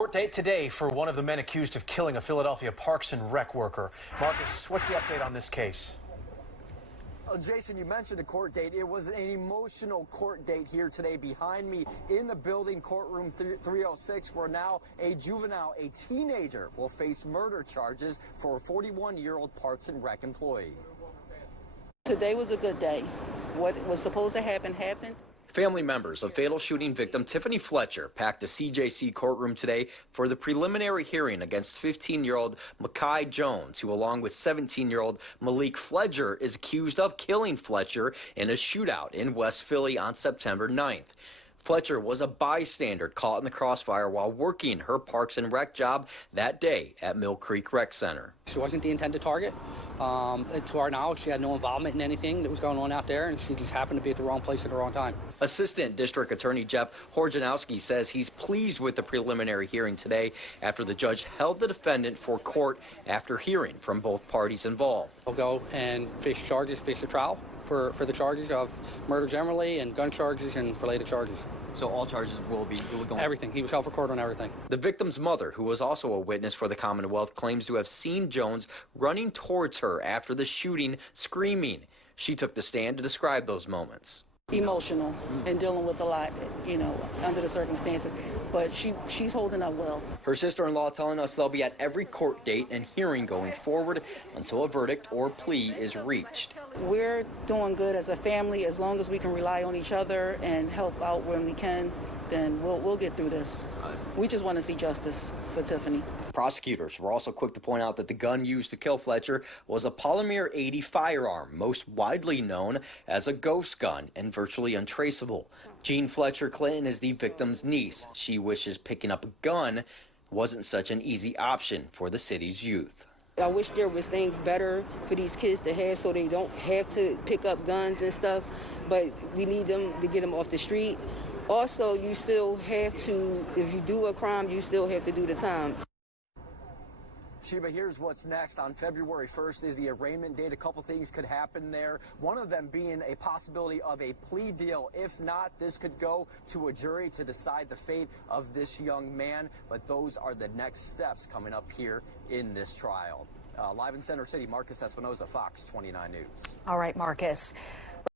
Court date today for one of the men accused of killing a Philadelphia Parks and Rec worker. Marcus, what's the update on this case? Jason, you mentioned a court date. It was an emotional court date here today behind me in the building, courtroom 306, where now a juvenile, a teenager, will face murder charges for a 41-year-old Parks and Rec employee. Today was a good day. What was supposed to happen happened. Family members of fatal shooting victim Tiffany Fletcher packed a CJC courtroom today for the preliminary hearing against 15-year-old Makai Jones, who along with 17-year-old Malik Fletcher is accused of killing Fletcher in a shootout in West Philly on September 9th. Fletcher was a bystander caught in the crossfire while working her Parks and Rec job that day at Mill Creek Rec Center. She wasn't the intended target. To our knowledge, she had no involvement in anything that was going on out there, and she just happened to be at the wrong place at the wrong time. Assistant District Attorney Jeff Horjanowski says he's pleased with the preliminary hearing today after the judge held the defendant for court after hearing from both parties involved. I'll go and face the trial for the charges of murder generally and gun charges and related charges. So all charges will go on? Everything. He was held for court on everything. The victim's mother, who was also a witness for the Commonwealth, claims to have seen Jones running towards her after the shooting, screaming. She took the stand to describe those moments. Emotional and dealing with a lot, under the circumstances. But she's holding up well. Her sister-in-law telling us they'll be at every court date and hearing going forward until a verdict or plea is reached. We're doing good as a family. As long as we can rely on each other and help out when we can, then we'll get through this. We just want to see justice for Tiffany. Prosecutors were also quick to point out that the gun used to kill Fletcher was a polymer 80 firearm, most widely known as a ghost gun and virtually untraceable. Jean Fletcher Clinton is the victim's niece. She wishes picking up a gun wasn't such an easy option for the city's youth. I wish there was things better for these kids to have so they don't have to pick up guns and stuff, but we need them to get them off the street. Also, you still have to, if you do a crime, you still have to do the time. Sheba, here's what's next. On February 1st is the arraignment date. A couple things could happen there. One of them being a possibility of a plea deal. If not, this could go to a jury to decide the fate of this young man. But those are the next steps coming up here in this trial. Live in Center City, Marcus Espinoza, Fox 29 News. All right, Marcus.